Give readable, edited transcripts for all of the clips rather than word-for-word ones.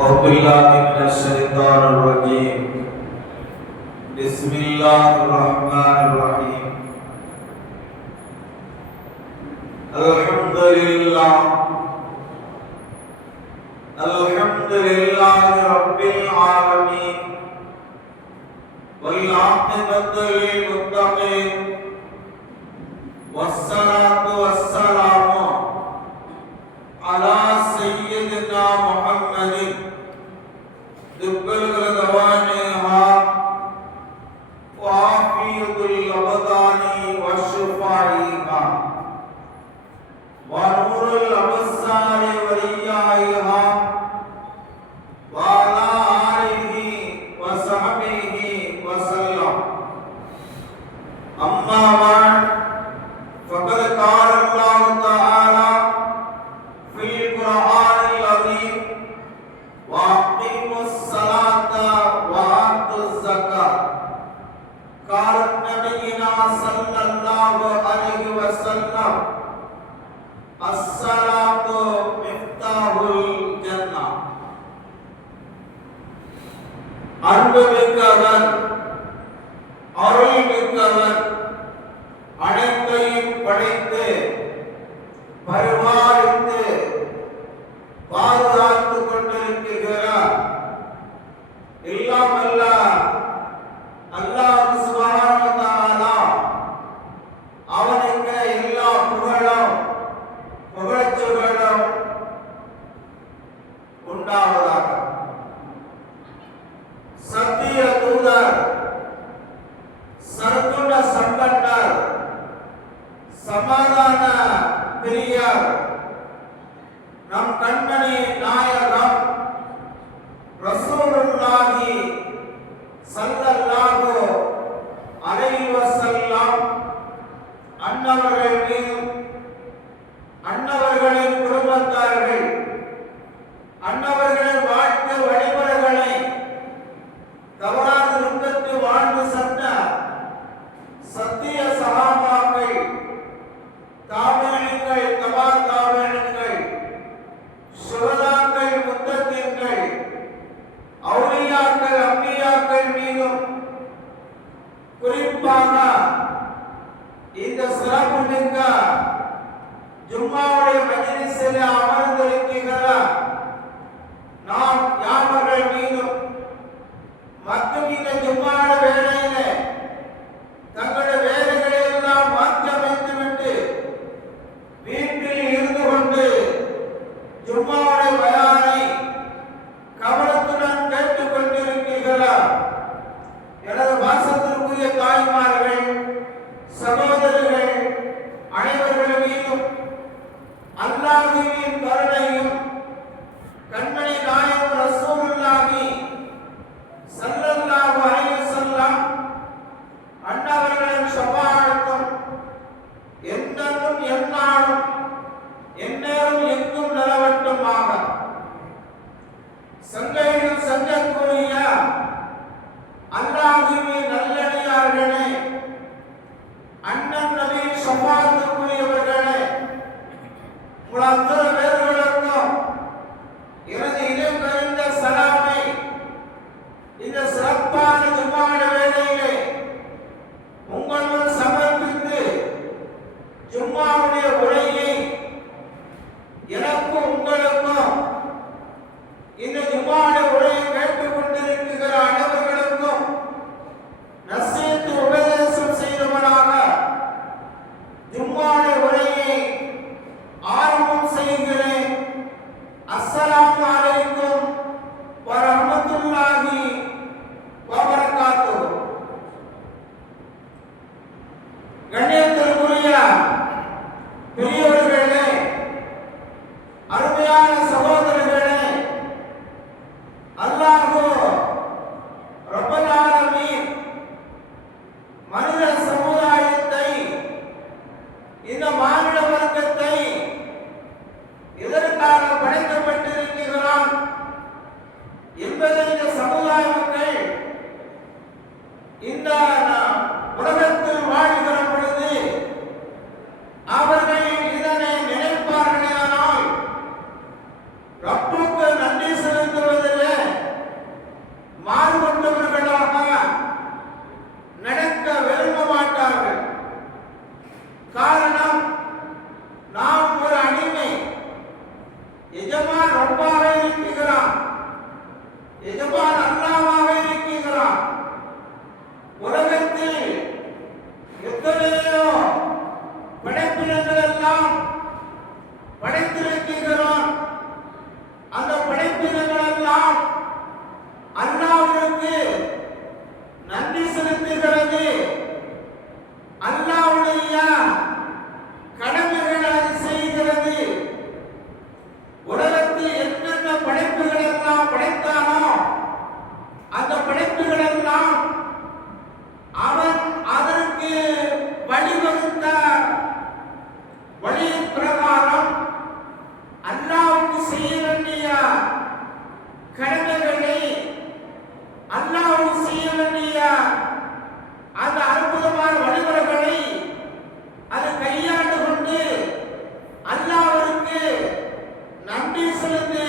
أعوذ بالله من الشيطان الرجيم. بسم الله الرحمن الرحيم. الحمد لله رب العالمين والعاقبة للمتقين والصلاة والسلام على سيدنا محمد طب الغدوانها وعافية الأبدان وشفائها ونور الأبصار ورياحها وعلى آله وصحبه وسلم. أما بعد فقد قال الله تعالى في القرآن العظيم وأقيموا الصلاة وآتوا الزكاة. قال نبينا صلى الله عليه وسلم الصلاة مفتاح الجنة. அன்பு மிக்கவர் அருள் மிக்கவர் அனைத்தையும் படைத்து பரிபாலித்து பாதுகாத்துக் கொண்டிருக்கிறார். எல்லாம் அல்ல அல்லாஹ் சுப்ஹானஹு வ தஆலா அவனுக்கு எல்லா புகழும் புகழ்ச்சிகளும் உண்டாவதாக. சத்திய தூதர் சர்க்குண சம்பன்னர் சமாதான பிரியர் நம் கண்மணி நாயகம் ரசூலுல்லாஹி ஸல்லல்லாஹு அலைஹி வஸல்லம் அன்னவர்கள் மீதும் அன்னவர்களின் குடும்பத்தார்கள் அன்னவர்களின் வாழ்க்கை வழிமுறைகளை தவறாத நுட்பத்து வாழ்ந்து சென்ற சத்திய சஹாபாக்கள் தாபீன்கள் தபா தாபீன்கள் சுஹதாக்கள் முத்தகீன்கள் அவுலியாக்கள் அம்பியாக்கள் மீதும் குறிப்பாக இந்த சிறப்பு மிக்க ஜும்மாவுடைய மஜ்லிஸில் அமர்ந்திருக்கிற நாம் யாவர்கள் மீதும் மற்றும் இந்த ஜும்மாவுடைய வேளையிலே தங்களுடைய வேலைகளை எல்லாம் மாற்றி அமைத்துவிட்டு வீட்டில் இருந்து கொண்டு ஜும்மாவுடைய பயானை கவனத்துடன் கேட்டுக் கொண்டிருக்கிறார். எனது வாசத்திற்குரிய தாய்மார்கள் சகோதரர்கள் அனைவர்கள் மீதும் அல்லாஹ்வின் கருணையும் கண்மணி நாயகம் ரசூலுல்லாஹி ஸல்லல்லாஹு அலைஹி வஸல்லம் அன்னவர்களின் ஷஃபாஅத்தும் என்றும் எந்நாளும் எந்நேரம் எங்கும் நிலவட்டுமாக. சங்கையில் சங்கக்கூடிய அல்லாஹ்வின் நல்லடியார்களே, அண்ணன் நபி ஷஃபாஅத்துக்குரியவர்களே, உங்கள் அத்தனை பேர்களுக்கும் எஜமான் ரப்பாக இருக்கிறான், எஜமான் அல்லாஹ்வாக இருக்கிறான். உலகத்தில் எத்தனையோ படைப்பினங்கள் எல்லாம் படைத்திருக்கிறான். அந்த படைப்பினங்கள் எல்லாம் அல்லாஹ்வுக்கு நன்றி செலுத்துகிறது. அல்லாஹ்வுடைய கடமைகளை அது செய்கிறது. உலகத்தில் என்னென்ன படைப்புகள் எல்லாம் படைத்தானோ அந்த படைப்புகள் எல்லாம் அவன் அதற்கு வழிவகுத்த வழியின் பிரகாரம் அல்லாஹ்வுக்கு செய்ய வேண்டிய கடமைகளை, அல்லாஹ்வுக்கு செய்ய வேண்டிய அந்த அற்புதமான வழிமுறைகளை அது கையாண்டு கொண்டு அல்லாஹ்வுக்கு நன்றி செலுத்தி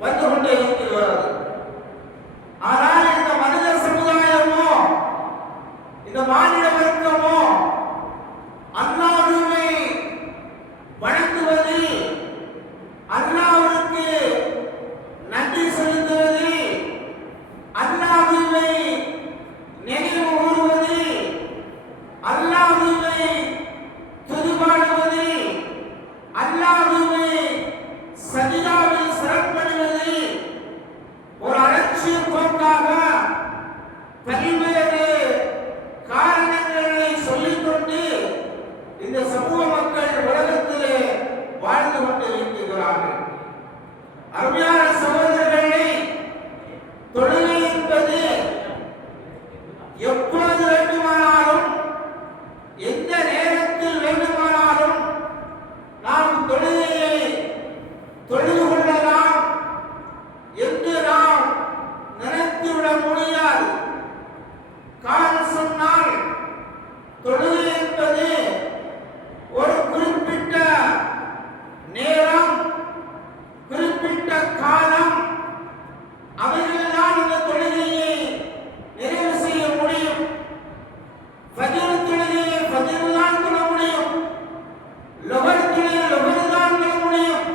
வந்து கொண்டே இருக்கிறது. ஆனால் இந்த மனித சமுதாயமோ, இந்த மாநில வர்க்கமோ அல்லாஹ்வை வணங்குவது, அல்லாஹ்வுக்கு நன்றி செலுத்துவது, அல்லாஹ்வை நினைவு கூறுவது, அல்லாஹ்வை துதிபாடுவது, அல்லாஹ்வை சஜிதாவில் சிறப்படுவது ஒரு அலட்சிய போக்காக பல்வேறு காரணங்களை சொல்லிக்கொண்டு இந்த சமூக மக்கள் உலகத்திலே வாழ்ந்து கொண்டிருக்கிறார்கள். அருமையான சகோதரர்களே, தொழுகை என்பது எப்போது வேண்டுமானாலும், எந்த நேரத்தில் வேண்டுமானாலும் நாம் தொழுகையை தொழுது கொள்ளலாம் என்று நாம் நினைத்துவிட முடியாது. காரணம் சொன்னால் தொழுகை என்பது ஒரு குறிப்பிட்ட நேரம், குறிப்பிட்ட காலம், அவைகள்தான் இந்த தொழுகையை நிறைவு செய்ய முடியும். ஃபஜ்ர் தொழுகையை ஃபஜ்ர் தான் தொழ முடியும், லுஹர் தொழுகையை லுஹர் தான் தொழ முடியும்.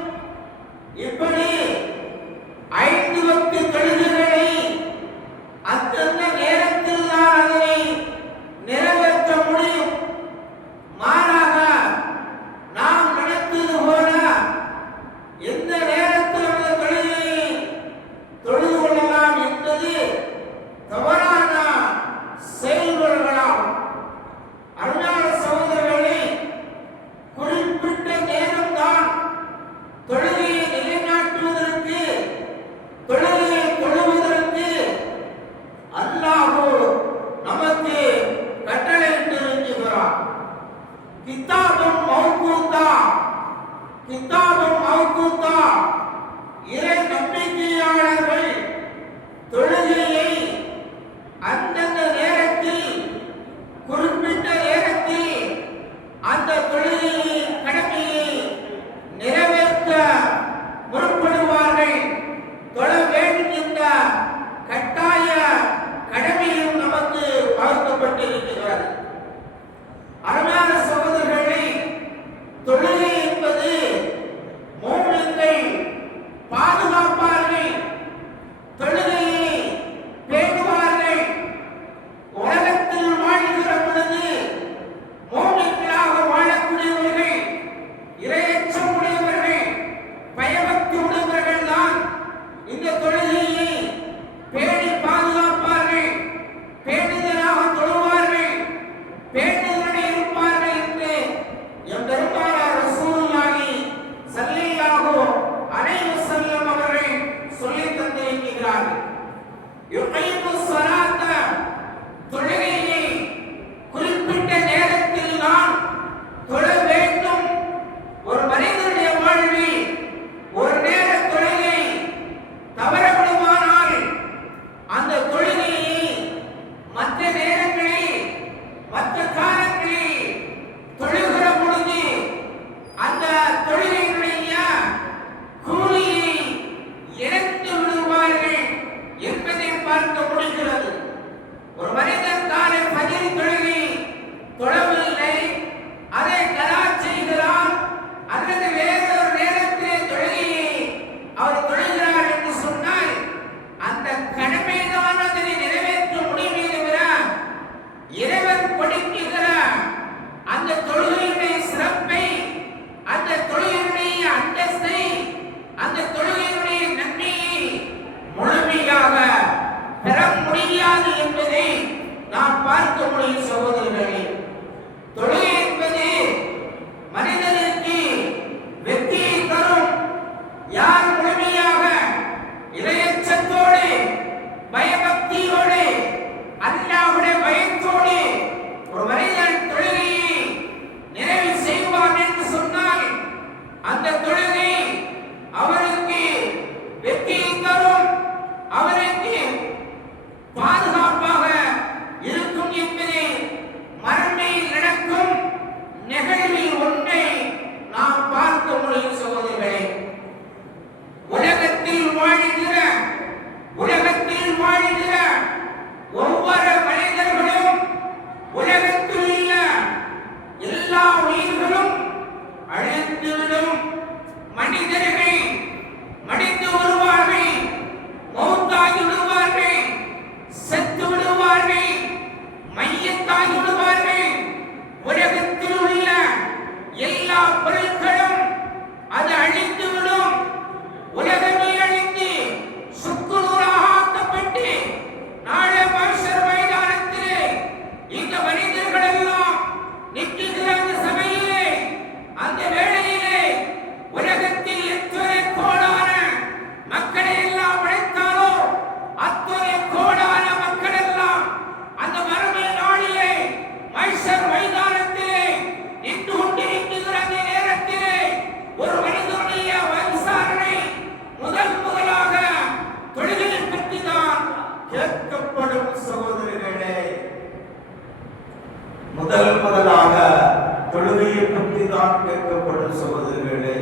கேட்கப்படும் சகோதரர்களே.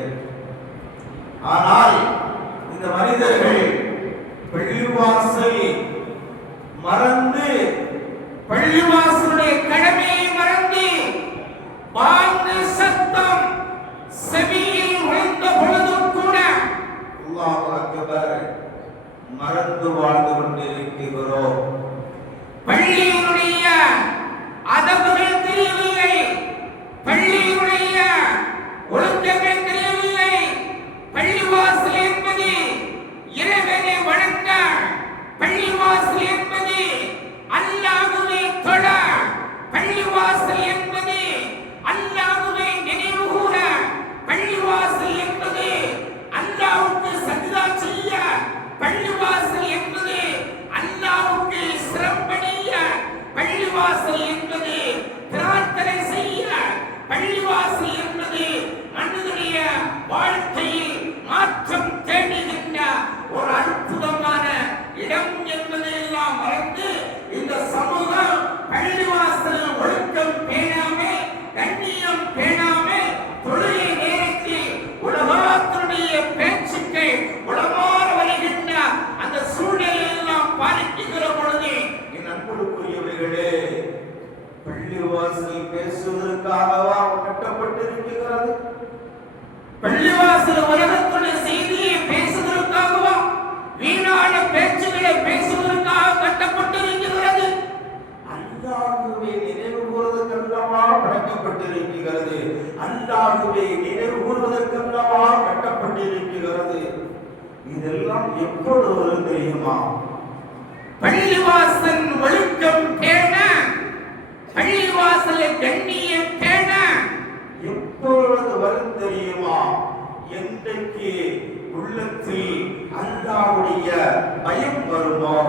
ஆனால் இந்த மனிதர்கள் பள்ளிவாசல் மறந்து, பள்ளிவாசலுடைய கடமையை மறந்து, பாங்கு சத்தம் செவியில் விழுந்த பொழுதும் கூட அல்லாஹ் அக்பர் மறந்து வாழ்ந்து கொண்டிருக்கிறோம். பள்ளியினுடைய அதபுகள் தெரியவில்லை, பள்ளியினுடைய ஒழுக்கங்கள் தெரியவில்லை. பள்ளிவாசல் என்பது இறைவனை வணங்க, பள்ளிவாசல் என்பது அல்லாஹ்வை தொழ, பள்ளிவாசல் என்பது அல்லாஹ்வை நினைவு கூற, பள்ளிவாசல் என்பது அல்லாஹ்வுக்கு சஜ்தா செய்ய, பள்ளிவாசல் என்பது அல்லாஹ்வுக்கு சிரம்பணிய, பள்ளிவாசல் என்பது பிரார்த்தனை செய்ய, பள்ளிவாசல் என்பது மனிதனுடைய வாழ்க்கையில் மாற்றம் தேடுகின்ற ஒரு அற்புதமான இடம் என்பதை எல்லாம் மறந்து இந்த சமூகம் பள்ளிவாசல் ஒழுக்கம் பேணாமே, கண்ணியம் பேணாமே, தொழுகை நேரத்தில் உலகத்தினுடைய பேச்சுக்கள் உலகோர வருகின்ற அந்த சூழ்நிலை எல்லாம் பாதிக்கிற பொழுது என் அன்புக்குரியவர்களே, பள்ளிவாசல் பேசுவதற்காகவா கட்டப்பட்டிருக்கிறது? பள்ளிவாசல் உலகத்துடைய செய்தியை பேசுவதற்காகவா, வீணான பேச்சுகளை பேசுவதற்காக கட்டப்பட்டிருக்கிறது? அல்லாஹ்வை நினைவு கூறுவதற்கல்லவா படைக்கப்பட்டிருக்கிறது, அல்லாஹ்வை நினைவு கூறுவதற்கல்லவா கட்டப்பட்டிருக்கிறது. இதெல்லாம் எப்பொழுது வரும் தெரியுமா? பள்ளிவாசல் ஒழுக்கம் பேண, பள்ளிவாசல் கண்ணியம் பேண எப்பொழுது வரும் தெரியுமா? என்றைக்கு உள்ளத்தில் அல்லாஹ்வுடைய பயம் வருமோ,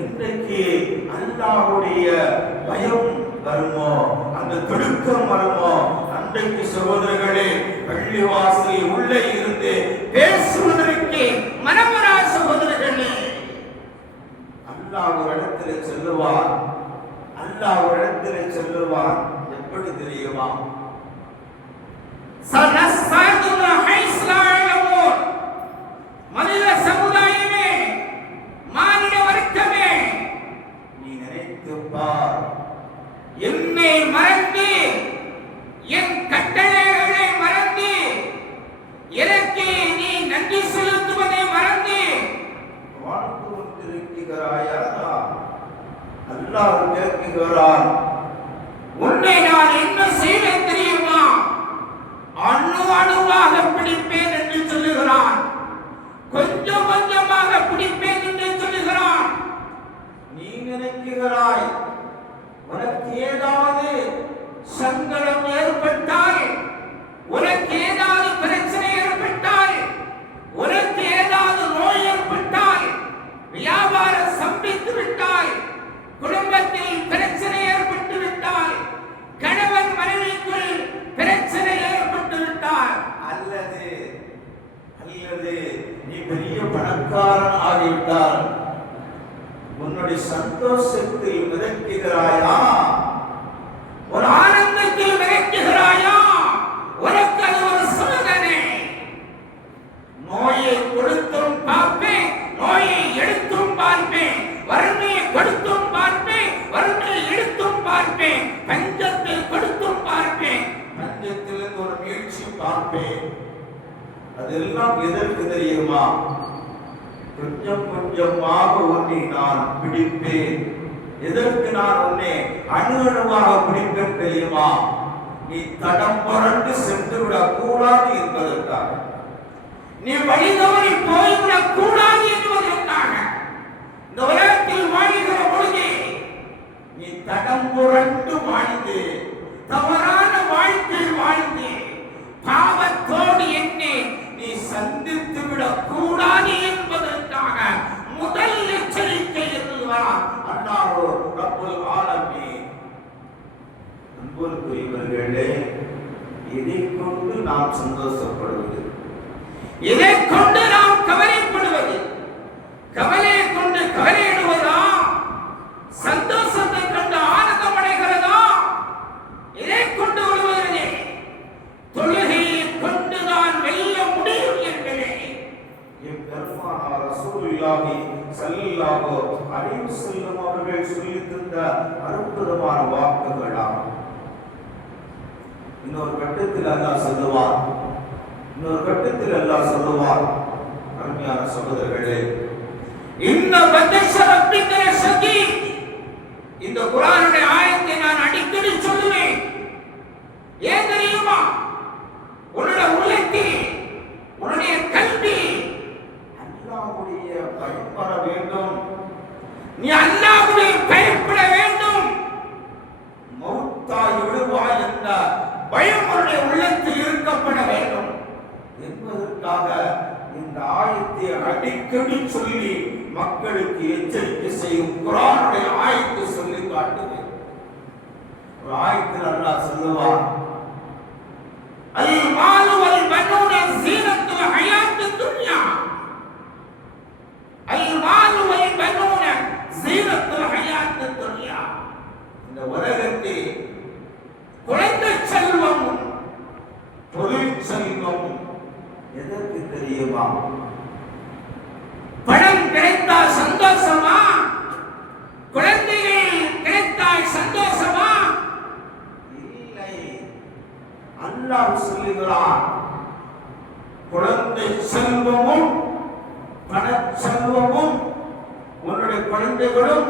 என்றைக்கு அல்லாஹ்வுடைய பயம் வருமோ, அந்த துடுக்கம் வருமோ, அன்றைக்கு சகோதரர்களே பள்ளிவாசல் உள்ளே இருந்து பேசுவதற்கு மனமரா சகோதரர்களே. அல்லாஹ் ஒரு இடத்திலே சொல்லுவார், அல்லாஹ் ஒரு இடத்திலே சொல்லுவார், எப்படி தெரியுமா? மனித சமுதாயமே, மானிட வர்க்கமே, நீ நினைத்து பார், என்னை மறந்து, என் கட்டளைகளை மறந்து, எனக்கு நீ நன்றி செலுத்துவதை மறந்து வாழ்ந்து கொண்டிருக்கிறாயா? அல்லாஹ் கேட்கிறான், உன்னை நான் என்ன செய்வேன் தெரியுமா? அணு அணுவாக பிடிப்பேன் என்று சொல்லுகிறான், கொஞ்சம் கொஞ்சமாக பிடிப்பேன் என்று சொல்லுகிறான். நீ நினைக்கிறாய் உனக்கு ஏதாவது சங்கடம் ஏற்பட்டால், உனக்கு ஏதாவது பிரச்சனை ஏற்பட்டால், உனக்கு ஏதாவது நோய் ஏற்பட்டால், வியாபாரம் சம்பித்து விட்டால், குடும்பத்தில் பிரச்சனை ஏற்பட்டு விட்டால், கணவன் மனைவிக்குள் பிரச்சனை ஏற்பட்டு விட்டால், அல்லது நீ பெரிய பணக்காரன் ஆகிவிட்டால் உன்னுடைய சந்தோஷத்தில் மிதக்கிறாயா? ஒரு ஆனந்தத்தில் மிதக்கிறாயா? உனக்கு அது ஒரு சோதனை. நோயை கொடுத்தும் பார்ப்பேன், நோயை எடுத்தும் பார்ப்பேன், வறுமையை கொடுத்தும் பார்ப்பேன், வறுமையை எடுத்தும் பார்ப்பேன், பஞ்சத்தை கொடுத்தும் பார்ப்பேன், பஞ்சத்திலிருந்து ஒரு மீழ்ச்சி பார்ப்பேன். அதெல்லாம் எதற்கு தெரியுமா? கொஞ்சம் கொஞ்சமாக உன்னை நான் பிடிப்பேன். எதற்கு நான் உன்னை அணு அணுவாக பிடிப்பேன் தெரியுமா? நீ தடம் புரண்டு சென்று விடக் கூடாது என்பதற்காக, நீ வழிதவறி போய்விடக் கூடாது என்பதற்காக. இந்த உலகத்தில் வாழ்கிற பொழுது நீ தடம் புரண்டு வாழ்ந்து, தவறான வாழ்க்கை வாழ்ந்து, பாவத்தோடு என்னை நீ சந்தித்து விடக் கூடாது என்பதற்காக முதல் எச்சரிக்கை என்றார் அல்லாஹ் ரப்புல் ஆலமீன். அன்புக்குரியவர்களே, இதை கொண்டு நாம் சந்தோஷப்படுவது, இதை கொண்டு நாம் கவலைப்படுவது, கவலையை கொண்டு கவலையிடுவதா? சந்தோஷத்தை கண்டு ஆனந்தம் அடைகிறதா? இதை கொண்டு வருவதே என் பெருமானார் ரசூலுல்லாஹி ஸல்லல்லாஹு அலைஹி வஸல்லம் அவர்கள் சொல்லித் தந்த அற்புதமான வாக்குகளாகும். இன்னொரு கட்டத்தில் அல்லாஹ் சொல்லுவார், அருமையான சகோதரர்களே, இந்த குர்ஆனுடைய ஆயத்தை நான் அடிக்கடி சொல்லுவேன். ஏன் தெரியுமா? உன்னுடைய உள்ளத்தில், உன்னுடைய கல்வி அல்லாஹ்வுடைய பயப்பட வேண்டும். நீ அல்லாஹ்வுடைய பயப்பட வேண்டும். மௌத்தாய் விடுவாய் என்ற பயம் உன்னுடைய உள்ளத்தில் இருக்கப்பட வேண்டும் என்பதற்காக இந்த ஆயத்தை அடிக்கடி சொல்லி மக்களுக்கு எச்சரிக்கை செய்யும் குர்ஆனுடைய ஆயத்தை சொல்லி காட்டுவேன். ஒரு ஆயத்தில் அல்லாஹ் சொல்லுவான், அல் மாலு வல் பனூன ஸீனத்துல் ஹயாத்துத் துன்யா. அல் மாலு வல் பனூன ஸீனத்துல் ஹயாத்துத் துன்யா. இந்த உலகத்தில் குழந்தை செல்வமும் தொழில் செல்வமும் எதற்கு தெரியுமா? பணம் கிடைத்தால் சந்தோஷமா? குழந்தைகள் கிடைத்தால் சந்தோஷமா? இல்லை. அல்லாஹ் சொல்லுகிறான், குழந்தை செல்வமும் பண செல்வமும் உன்னுடைய குழந்தைகளும்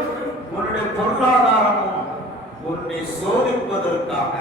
உன்னுடைய பொருளாதாரமும் உன்னை சோதிப்பதற்காக